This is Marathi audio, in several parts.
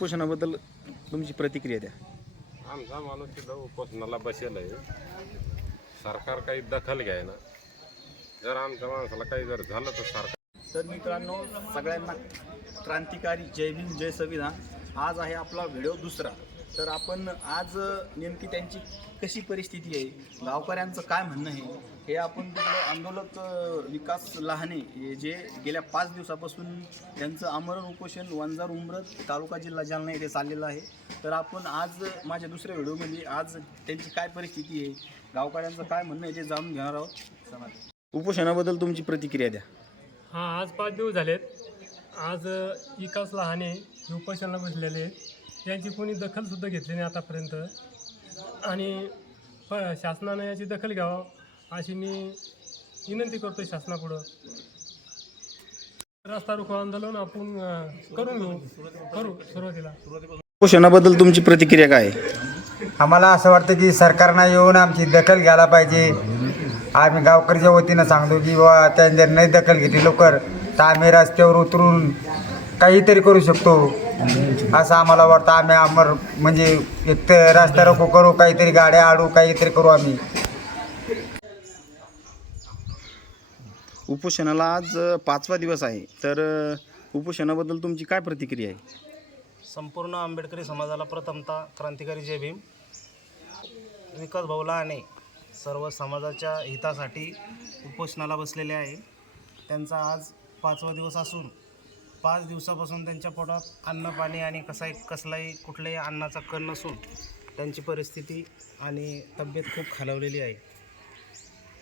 उपोषणाबद्दल तुमची प्रतिक्रिया द्या. आमचा माणूस तिथं उपोषणाला बसेल आहे. सरकार काही दखल घ्यायना जर आमच्या माणसाला काही जर झालं तर सरकार तर मित्रांनो सगळ्यांना क्रांतिकारी जय भीम जय संविधान. आज आहे आपला व्हिडिओ दुसरा. तर आपण आज नेमकी त्यांची कशी परिस्थिती आहे गावकऱ्यांचं काय म्हणणं आहे हे आपण तिकडे आंदोलक विकास लहाने जे गेल्या पाच दिवसापासून त्यांचं आमरण उपोषण वंजार उमरत तालुका जिल्हा जालना येथे चाललेलं आहे. तर आपण आज माझ्या दुसऱ्या व्हिडिओमध्ये आज त्यांची काय परिस्थिती आहे गावकऱ्यांचं काय म्हणणं आहे ते जाणून घेणार आहोत. उपोषणाबद्दल तुमची प्रतिक्रिया द्या. हां आज पाच दिवस झालेत. आज विकास लहाने हे उपोषणाला बसलेले आहेत. यांची कोणी दखलसुद्धा घेतली नाही आतापर्यंत. आणि प शासनानं याची दखल घ्यावं अशी मी विनंती करतो शासनापुढं. रस्ता रोको आंदोलन आपण करून घेऊ. करू सुरुवातीला. उपोषणाबद्दल तुमची प्रतिक्रिया काय आहे? आम्हाला असं वाटतं की सरकारनं येऊन आमची दखल घ्यायला पाहिजे. आम्ही गावकरीच्या वतीनं सांगतो की बा त्यांनी जर नाही दखल घेतली लवकर तर आम्ही रस्त्यावर उतरून काहीतरी करू शकतो. असं आम्हाला वाटतं आम्ही आमर म्हणजे एक तर रस्ता रोको करू काहीतरी गाड्या आडू काहीतरी करू आम्ही. उपोषणाला आज पाचवा दिवस आहे. तर उपोषणाबद्दल तुमची काय प्रतिक्रिया आहे? संपूर्ण आंबेडकरी समाजाला प्रथमतः क्रांतिकारी जय भीम विकास भाऊ लहाने सर्व समाजाच्या हितासाठी उपोषणाला बसलेले आहे. त्यांचा आज पाचवा दिवस असून पाच दिवसापासून त्यांच्या पोटात अन्न पाणी आणि कसाही कसलाही कुठल्याही अन्नाचा कण नसून त्यांची परिस्थिती आणि तब्येत खूप खालवलेली आहे.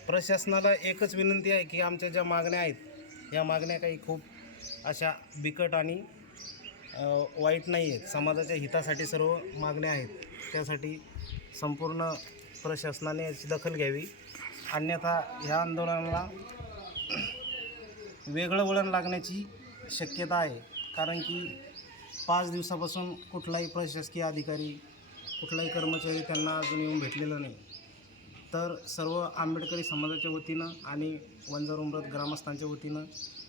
प्रशासनाला एकच विनंती आहे की आमच्या ज्या मागण्या आहेत या मागण्या काही खूप अशा बिकट आणि वाईट नाही आहेत. समाजाच्या हितासाठी सर्व मागण्या आहेत. त्यासाठी संपूर्ण प्रशासनाने याची दखल घ्यावी. अन्यथा ह्या आंदोलनाला वेगळं वळण लागण्याची शक्यता आहे. कारण की पाच दिवसापासून कुठलाही प्रशासकीय अधिकारी कुठलाही कर्मचारी त्यांना अजून येऊन भेटलेलं नाही. तर सर्व आंबेडकरी समाजाच्या वतीनं आणि वंजार उमरत ग्रामस्थांच्या वतीनं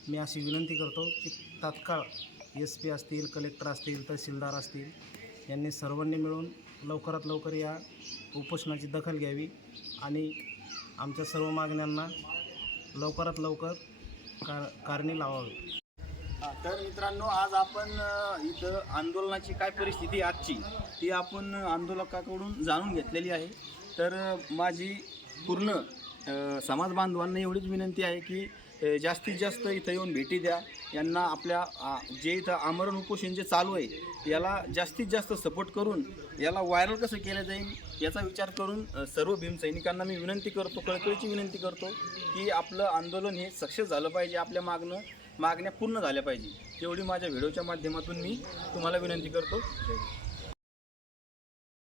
मी अशी विनंती करतो की तात्काळ एस पी असतील कलेक्टर असतील तहसीलदार असतील यांनी सर्वांनी मिळून लवकरात लवकर या उपोषणाची दखल घ्यावी आणि आमच्या सर्व मागण्यांना लवकरात लवकर कार कारणी लावावी. तर मित्रांनो आज आपण इथं आंदोलनाची काय परिस्थिती आजची ती आपण आंदोलकाकडून जाणून घेतलेली आहे. तर माझी पूर्ण समाज बांधवांना एवढीच विनंती आहे की जास्तीत जास्त इथं येऊन भेटी द्या. यांना आपल्या आ, जे इथं आमरण उपोषण जे चालू आहे याला जास्तीत जास्त सपोर्ट करून याला व्हायरल कसं केलं जाईल याचा विचार करून सर्व भीमसैनिकांना मी विनंती करतो कळकळीची विनंती करतो की आपलं आंदोलन हे सक्सेस झालं पाहिजे आपल्या मागणं मागण्या पूर्ण झाल्या पाहिजे. तेवढी माझ्या व्हिडिओच्या माध्यमातून मी तुम्हाला विनंती करतो.